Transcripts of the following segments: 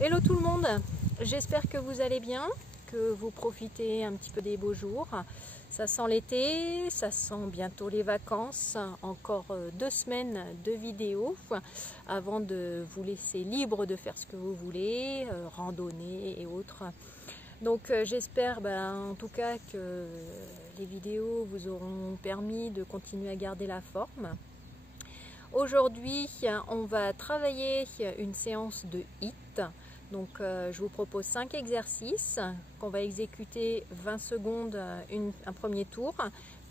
Hello tout le monde, j'espère que vous allez bien, que vous profitez un petit peu des beaux jours. Ça sent l'été, ça sent bientôt les vacances, encore 2 semaines de vidéos avant de vous laisser libre de faire ce que vous voulez, randonnée et autres. Donc j'espère en tout cas que les vidéos vous auront permis de continuer à garder la forme. Aujourd'hui, on va travailler une séance de HIIT. Donc je vous propose 5 exercices qu'on va exécuter 20 secondes un premier tour,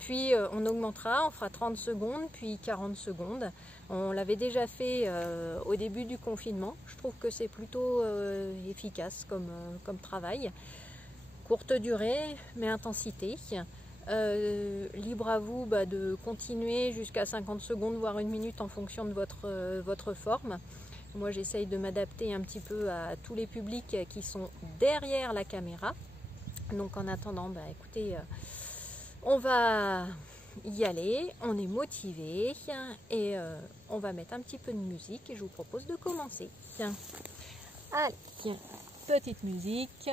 puis on augmentera, on fera 30 secondes, puis 40 secondes. On l'avait déjà fait au début du confinement. Je trouve que c'est plutôt efficace comme travail. Courte durée, mais intensité. Libre à vous de continuer jusqu'à 50 secondes, voire 1 minute en fonction de votre forme. Moi, j'essaye de m'adapter un petit peu à tous les publics qui sont derrière la caméra. Donc, en attendant, écoutez, on va y aller. On est motivé et on va mettre un petit peu de musique. Et je vous propose de commencer. Tiens. Allez, petite musique.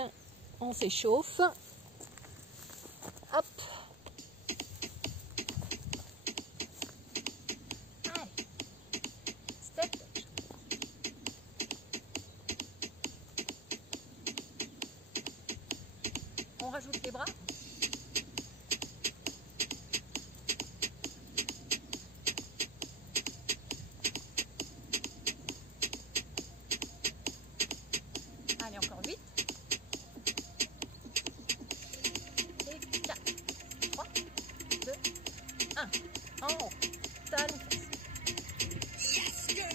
On s'échauffe. Hop. On rajoute les bras. Allez, encore 8. Et 4, 3, 2, 1. En haut. Talon. Yes, girl!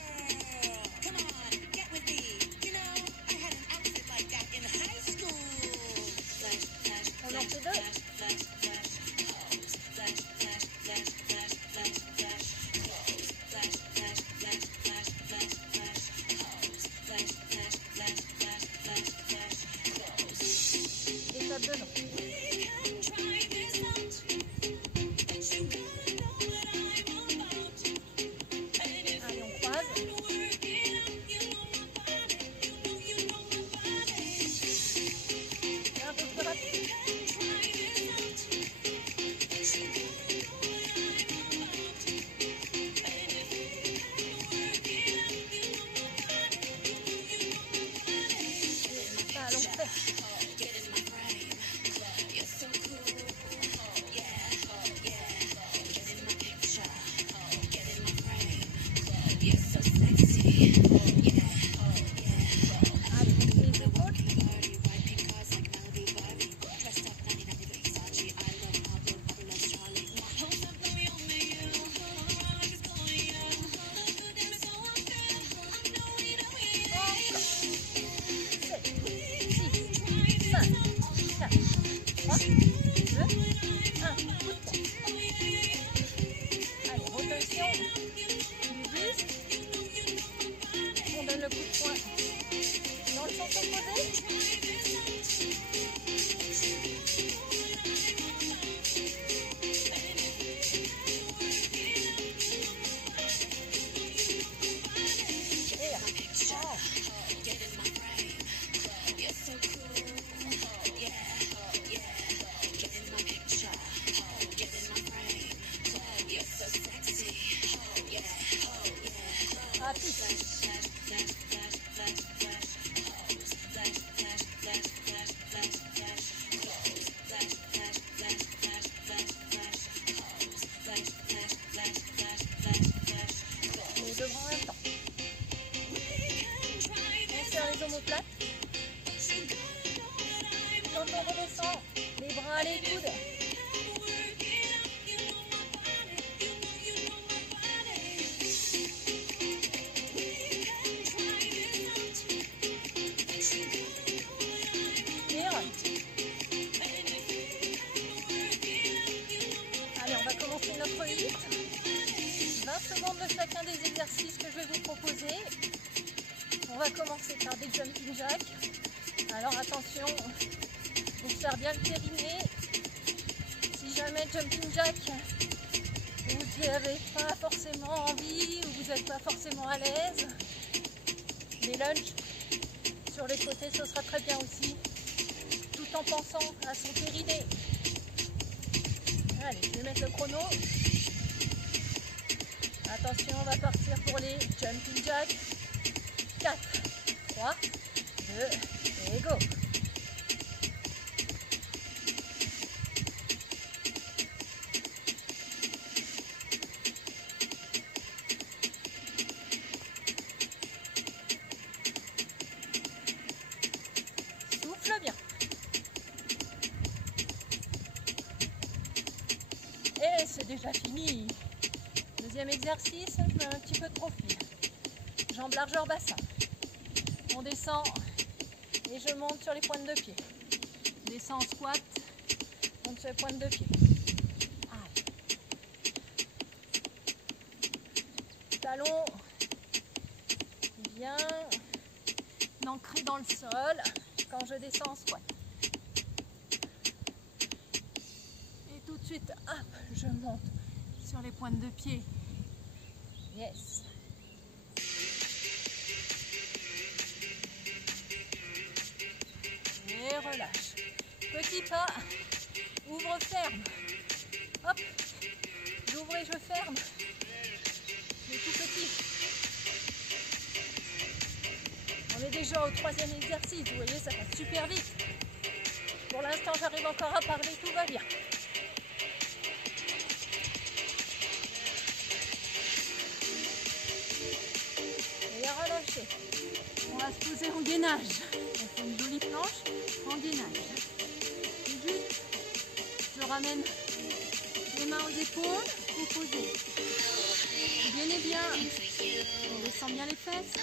Come on, get with me. You know, I had an outfit like that in high school. Flash, flash, On en fait 2. flash, flash, hose. Flash, flash, flash, flash, flash, flash, hose. Flash, flash, flash, flash, flash, flash, hose. Flash, flash, flash, flash, flash, flash, hose. Étape 2. We can try this out. But you gotta know what I'm about. And if Allez, on croise. work it out, you know my body. You know my body. Et un peu plus rapide. Talon fait. Allez, gonflez les épaules. Allez, rotation du buste. On donne le coup de poing dans le sens opposé. Et les deux bras en même temps. On serre les omoplates. Quand on redescend, les bras à les coudes. Tire. Allez, on va commencer notre HIIT. 20 secondes de chacun des exercices que je vais vous proposer. On va commencer par des jumping jacks. Alors attention, on serre bien le périnée. Si jamais jumping jack, vous n'avez pas forcément envie ou vous n'êtes pas forcément à l'aise, les lunges sur les côtés, ce sera très bien aussi, tout en pensant à son périnée. Allez, je vais mettre le chrono. Attention, on va partir pour les jumping jacks. 4, 3, 2 et go. Souffle bien. Et c'est déjà fini. Deuxième exercice, je mets un petit peu de profil. Jambes largeur bassin. On descend et je monte sur les pointes de pied. Descends en squat, monte sur les pointes de pied. Allez. Talon bien ancré dans le sol quand je descends en squat. Et tout de suite, hop, je monte sur les pointes de pied. Yes. Et relâche. Petit pas, ouvre, ferme. Hop, j'ouvre et je ferme. Mais tout petit. On est déjà au troisième exercice, vous voyez, ça passe super vite. Pour l'instant, j'arrive encore à parler, tout va bien. Et à relâcher. On va se poser en gainage. On fait une jolie planche en gainage. Et juste, je ramène les mains aux épaules, vous posez. Gainez bien. On descend bien les fesses.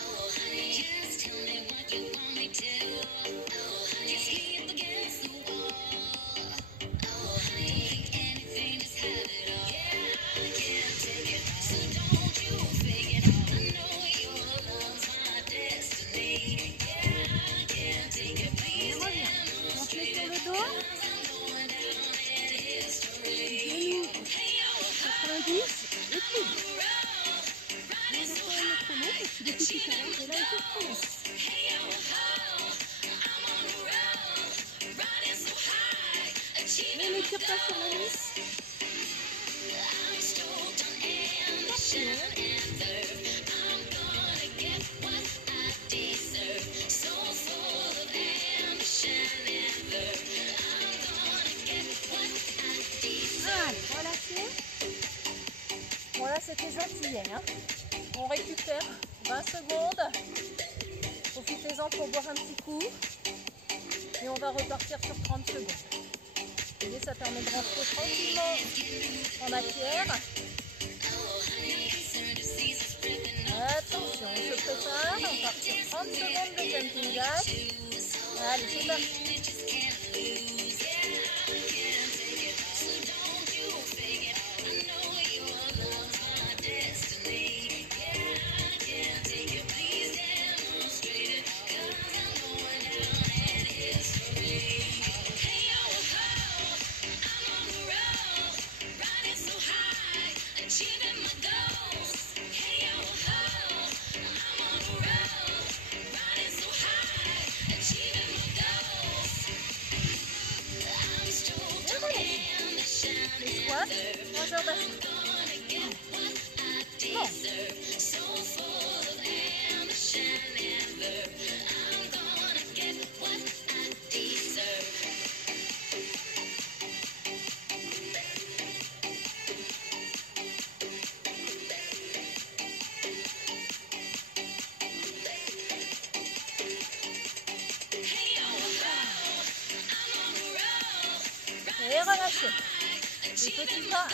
Ne les tire pas sur la nuque. Allez, relâchez. Voilà, c'était gentil. Hein. On récupère 20 secondes. Profitez-en pour boire un petit coup. Et on va repartir sur 30 secondes. Et ça permet de rentrer tranquillement en matière. Attention, on se prépare. On part sur 30 secondes de jumping jack. Allez, c'est parti. Largeur bassin. Bon. Et relâchez. Les petits pas.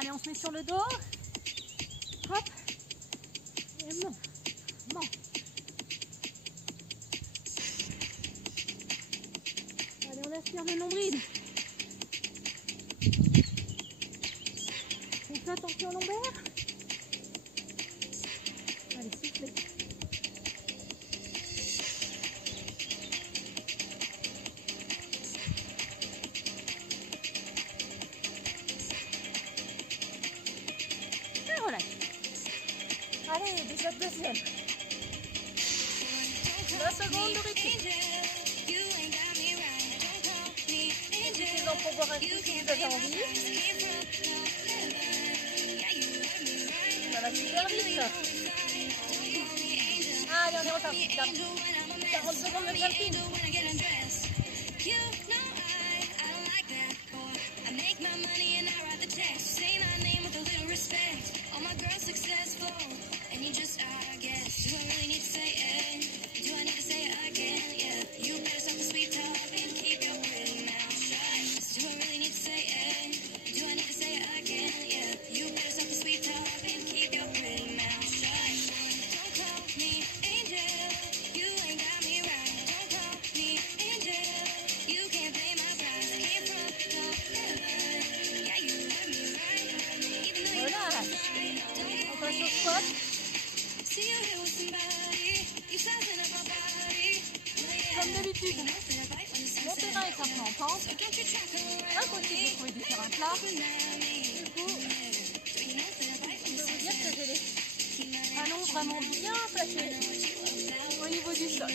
Allez, on se met sur le dos. Hop. Et monte. Monte. Allez, on aspire le nombril. On fait attention au lombaire. Allez, soufflez. Et relâche. Allez, deuxième. La seconde de récup. Profitez-en pour boire un coup si vous avez envie. Ça va super vite. Allez, on est reparti. 40 secondes de jumping. Comme d'habitude, mon terrain est un peu en pente. Impossible de trouver du terrain plat. Du coup, je peux vous dire que j'ai les talons vraiment bien placés au niveau du sol.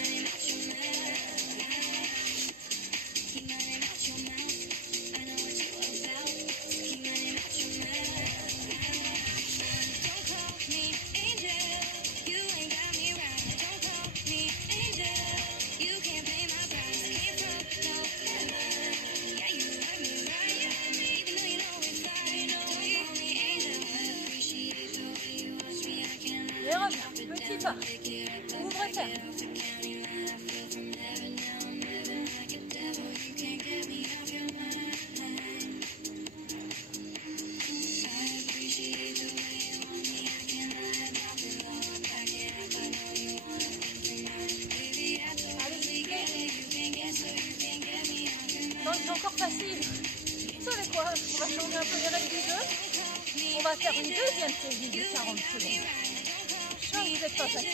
Et reviens, petit pas, ouvre et ferme. C'est encore facile. Vous savez quoi? On va changer un peu les règles du jeu. On va faire une deuxième série de 40 secondes. Je sens que vous n'êtes pas fatigué.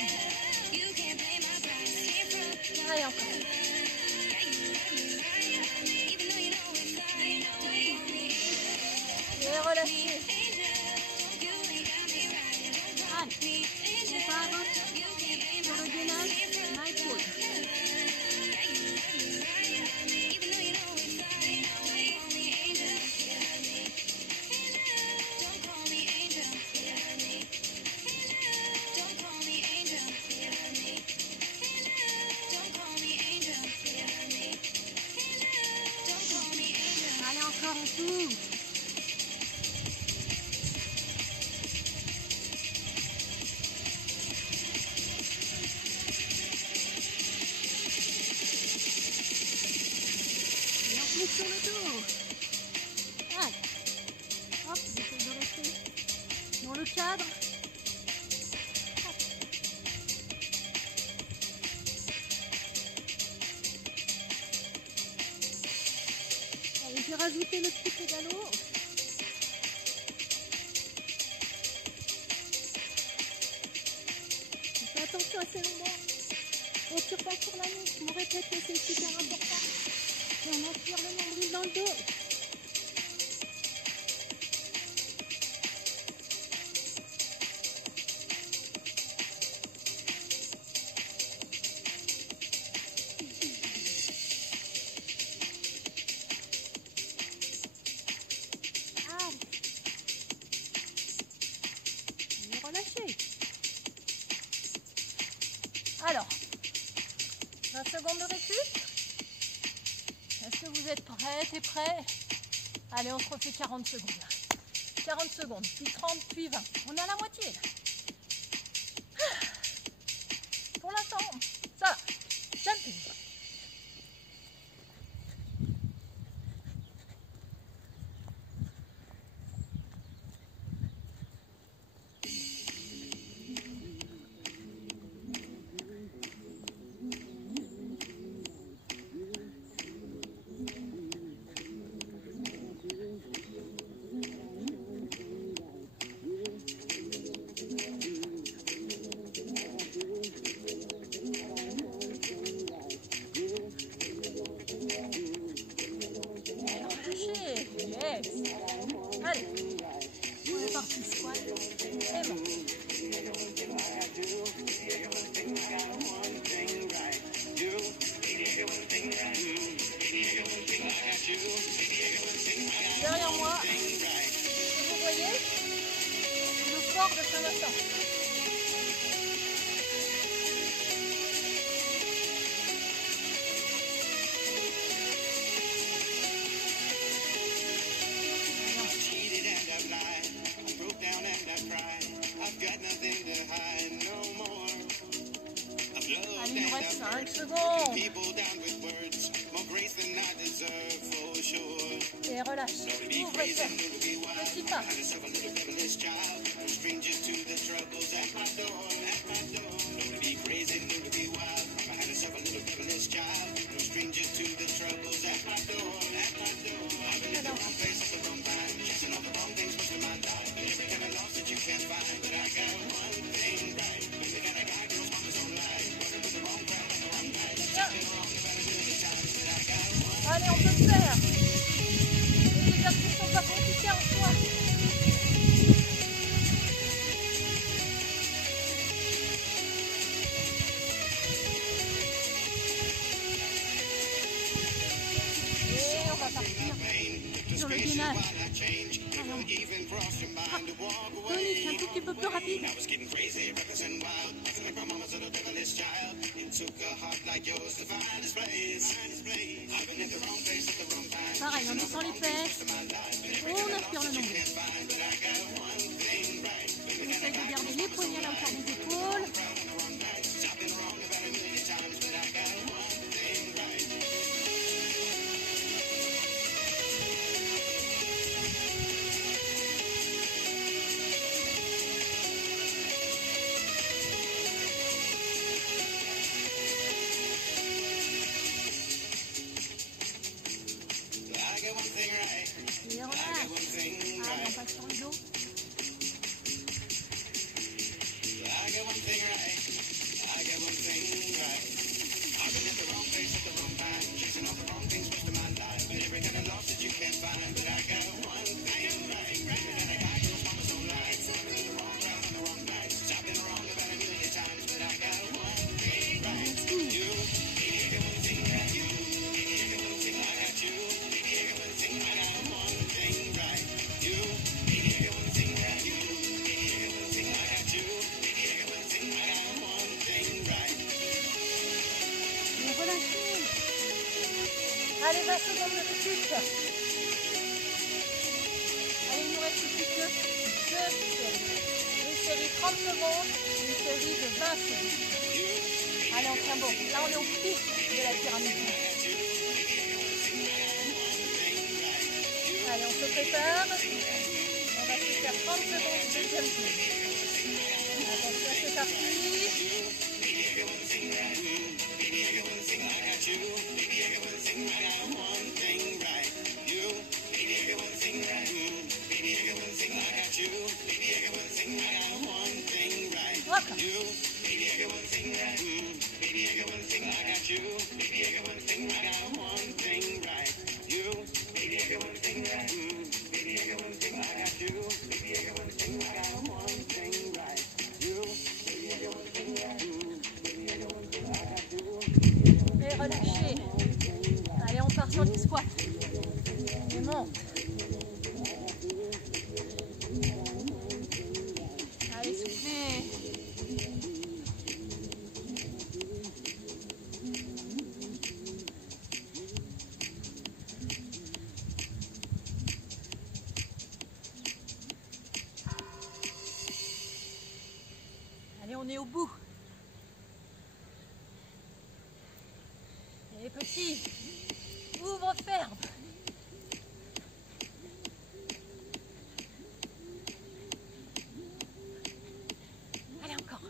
Allez, encore. Et relâchez. Allez, on part sur le gainage, night walk. Allez, encore un coup. Et on se met sur le dos. Allez. Hop, j'essaie de rester dans le cadre. Hop. Allez, j'ai rajouté le petit pédalo. Fais attention à ces lombaires. On ne tire pas sur la nuque. Je me répète que c'est super important. Et on aspire le nombril dans le dos. Allez. Et relâchez. Alors, 20 secondes de récup. Est-ce que vous êtes prêtes et prêts? Allez, on se refait 40 secondes. 40 secondes, puis 30, puis 20. On est à la moitié là. Pour l'instant, ça va. Jumping. Cheated and I've lied, I broke down and I cried. I've got nothing to hide no more. I've loved Allez, il nous and reste I've 5 hurt secondes. people down with words, more grace than I deserve for sure. Et relâche. To be Ouvre crazy, cœur. to be wild. Petit pas. Had myself a little devilish child, no strangers to the troubles at my door, at my door. No to be crazy, no to be wild. I had myself a little devilish child, no strangers to the troubles at my door, at my door. I've been in the wrong place at the wrong time, chasing all the wrong things, wasting my time. Every kind of loss that you can't find, but I got one thing right. Baby got a guy, girl's mama's own life. Running with the wrong crowd on the wrong night. Something wrong about a million times, but I got one. Allez, on peut le faire. Les exercices sont pas compliqués en soi. Et on va partir sur le gainage. Tonique, un tout petit peu plus rapide. I was getting crazy, reckless and wild. Acting like my mama's little devilish child. It took a heart like yours to find its place. I've been in the wrong place at the wrong time. Pareil, on descend les fesses. On aspire le nombril. On essaye de garder les poignets à la hauteur des épaules. I get one thing right. Et relâche. Allez, on passe sur le dos. I get one thing right. I get one thing right. I've been at the wrong place at the wrong time, chasing all the wrong things most of my life. And every kind of loss that you can't find, but I got one thing right. Baby, that I got girl's mama's own life. Running in the wrong crowd on the wrong night. I've been wrong about a million times, but I got one thing right. You, baby, I got one thing right. You, baby, I got one thing I got you. Baby, I got one thing I got one thing right. You, baby, I got one thing right. You, baby, I got one thing I got you. Baby, I got one thing I got one thing right. Et relâchez. Allez, 20 secondes de récup. Allez, il nous reste plus que 2 séries. Une série 30 secondes, une série de 20 secondes. Allez, on tient bon. Là, on est au pic de la pyramide. Allez, on se prépare. On va se faire 30 secondes de deuxième tour. Attention, c'est parti. Voilà. Et relâchez. Allez, on part sur les squats. Et monte. Allez, soufflez. Allez, on est au bout. Et petit, ouvre ferme. Allez, encore.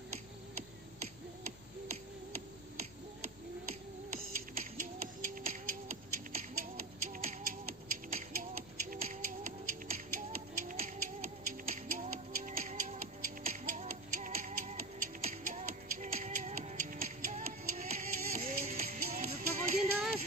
Le pauvre gainage.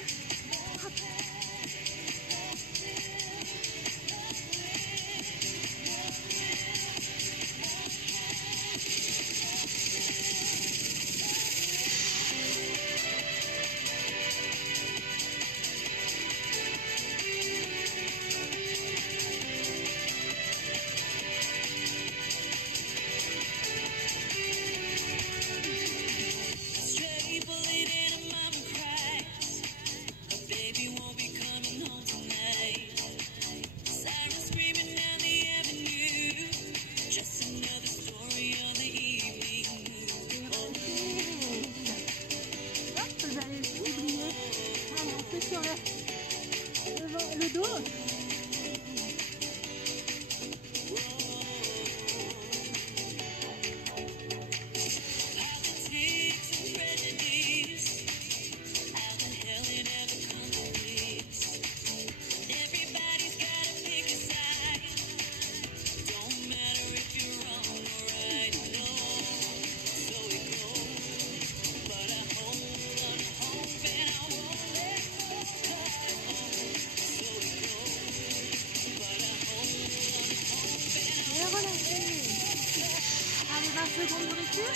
secondes de recul.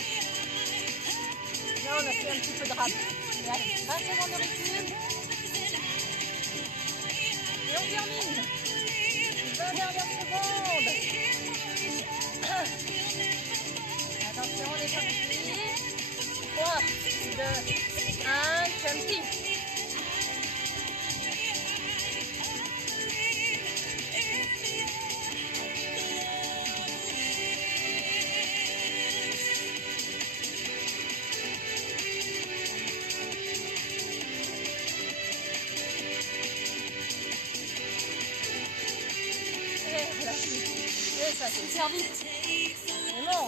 Là, on a fait un petit peu de rap. Et allez, 20 secondes de recul. Et on termine. 20 dernières secondes. Attention, on est parti. 3, 2, 1, jumping. Et ça c'est super vite. C'est bon.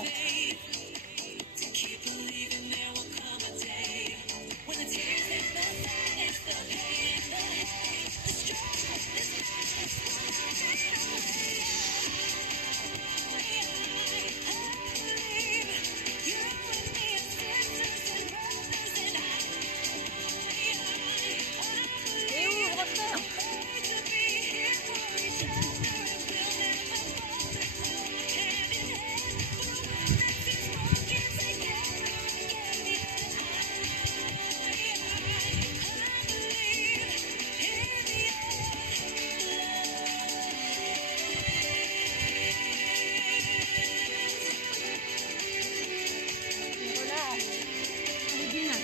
Et ouvre, ferme. Et relâche. Allez, bien.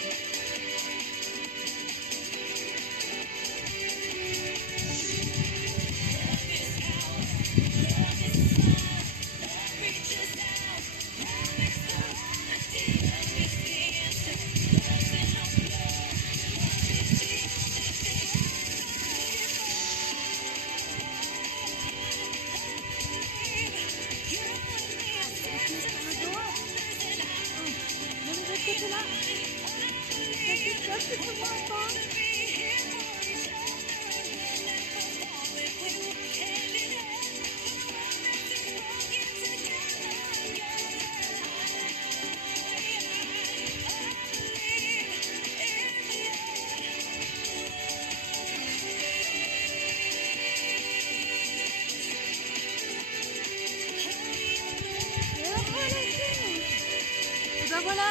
Et ben voilà,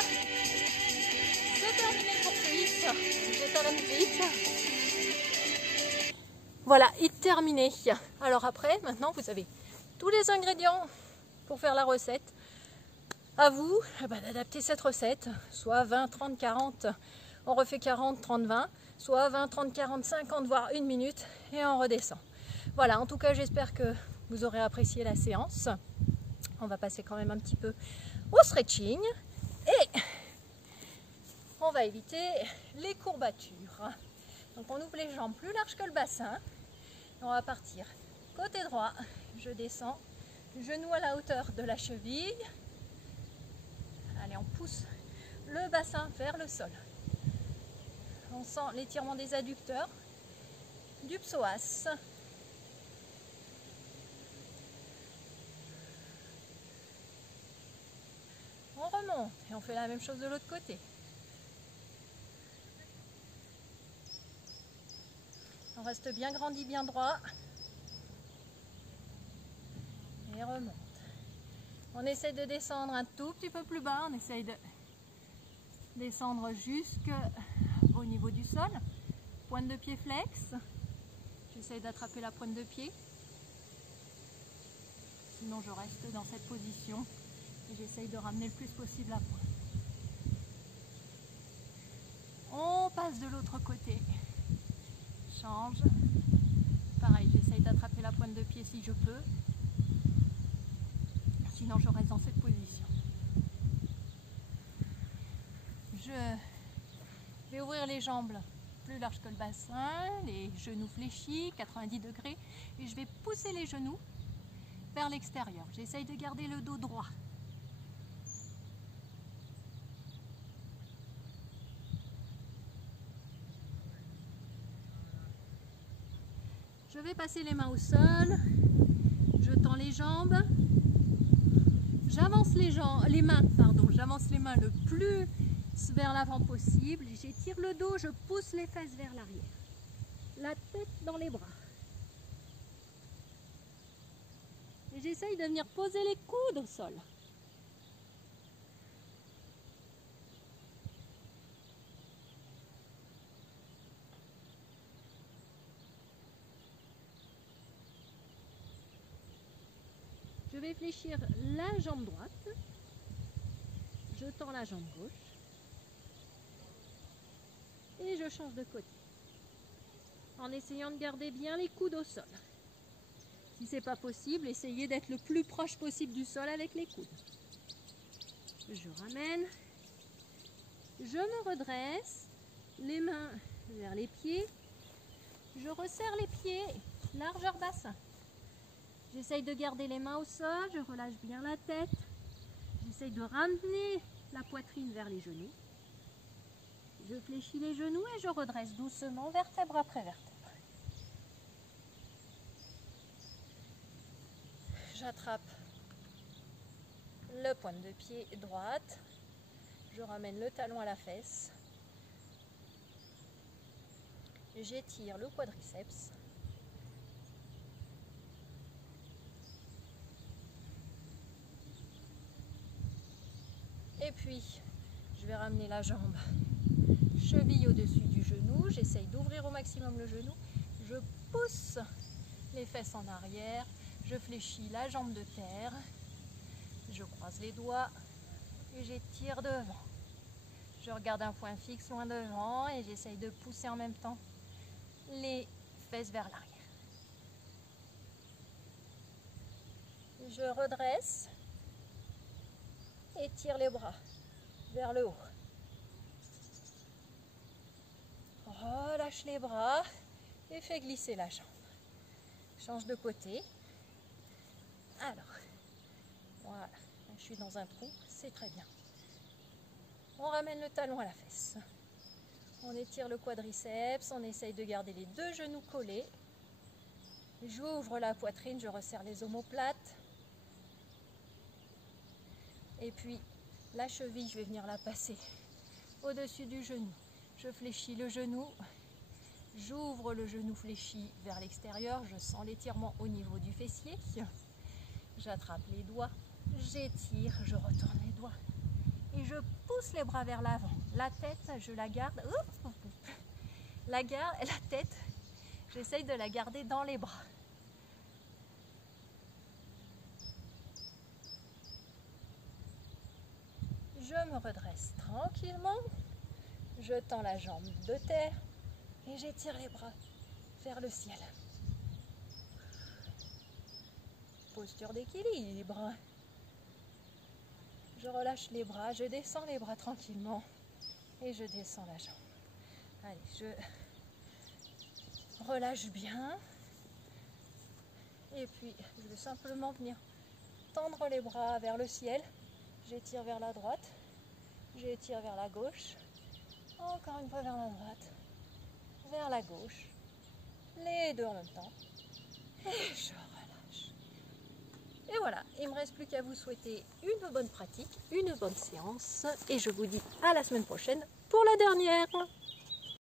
c'est terminé pour ce hit. Je t'arrête vite. Voilà, hit terminé. Alors après, maintenant vous avez tous les ingrédients pour faire la recette. À vous d'adapter cette recette, soit 20, 30, 40, on refait 40, 30, 20, soit 20, 30, 40, 50, voire 1 minute et on redescend. Voilà, en tout cas j'espère que vous aurez apprécié la séance. On va passer quand même un petit peu au stretching et on va éviter les courbatures. Donc on ouvre les jambes plus larges que le bassin. On va partir côté droit, je descends, genou à la hauteur de la cheville. Allez, on pousse le bassin vers le sol. On sent l'étirement des adducteurs, du psoas. On remonte et on fait la même chose de l'autre côté. On reste bien grandi, bien droit. Et remonte. On essaie de descendre un tout petit peu plus bas. On essaye de descendre jusqu'au niveau du sol. Pointe de pied flex. J'essaye d'attraper la pointe de pied. Sinon je reste dans cette position. Et j'essaye de ramener le plus possible la pointe. On passe de l'autre côté. Change. Pareil, j'essaye d'attraper la pointe de pied si je peux. Sinon je reste dans cette position. Je vais ouvrir les jambes plus larges que le bassin, les genoux fléchis, 90 degrés, et je vais pousser les genoux vers l'extérieur. J'essaye de garder le dos droit. Je vais passer les mains au sol, je tends les jambes, j'avance j'avance les mains le plus vers l'avant possible, j'étire le dos, je pousse les fesses vers l'arrière, la tête dans les bras. Et j'essaye de venir poser les coudes au sol. vais fléchir la jambe droite, je tends la jambe gauche et je change de côté en essayant de garder bien les coudes au sol. Si c'est pas possible, essayez d'être le plus proche possible du sol avec les coudes. Je ramène, je me redresse, les mains vers les pieds, je resserre les pieds, largeur bassin. J'essaye de garder les mains au sol, je relâche bien la tête, j'essaye de ramener la poitrine vers les genoux. Je fléchis les genoux et je redresse doucement, vertèbre après vertèbre. J'attrape le pointe de pied droite, je ramène le talon à la fesse, j'étire le quadriceps, et puis je vais ramener la jambe cheville au-dessus du genou, j'essaye d'ouvrir au maximum le genou, je pousse les fesses en arrière, je fléchis la jambe de terre, je croise les doigts et j'étire devant. Je regarde un point fixe loin devant et j'essaye de pousser en même temps les fesses vers l'arrière. Je redresse et tire les bras vers le haut. Relâche les bras et fais glisser la jambe. Change de côté. Alors, voilà, je suis dans un trou, c'est très bien. On ramène le talon à la fesse. On étire le quadriceps, on essaye de garder les deux genoux collés. J'ouvre la poitrine, je resserre les omoplates. Et puis, la cheville, je vais venir la passer au-dessus du genou. Je fléchis le genou, j'ouvre le genou fléchi vers l'extérieur, je sens l'étirement au niveau du fessier. J'attrape les doigts, j'étire, je retourne les doigts et je pousse les bras vers l'avant. La tête, je la garde, la tête, j'essaye de la garder dans les bras. Je me redresse tranquillement, je tends la jambe de terre et j'étire les bras vers le ciel. Posture d'équilibre. Je relâche les bras, je descends les bras tranquillement et je descends la jambe. Allez, je relâche bien. Et puis, je vais simplement venir tendre les bras vers le ciel. J'étire vers la droite, j'étire vers la gauche. Encore une fois vers la droite, vers la gauche. Les deux en même temps. Et je relâche. Et voilà, il ne me reste plus qu'à vous souhaiter une bonne pratique, une bonne séance. Et je vous dis à la semaine prochaine pour la dernière.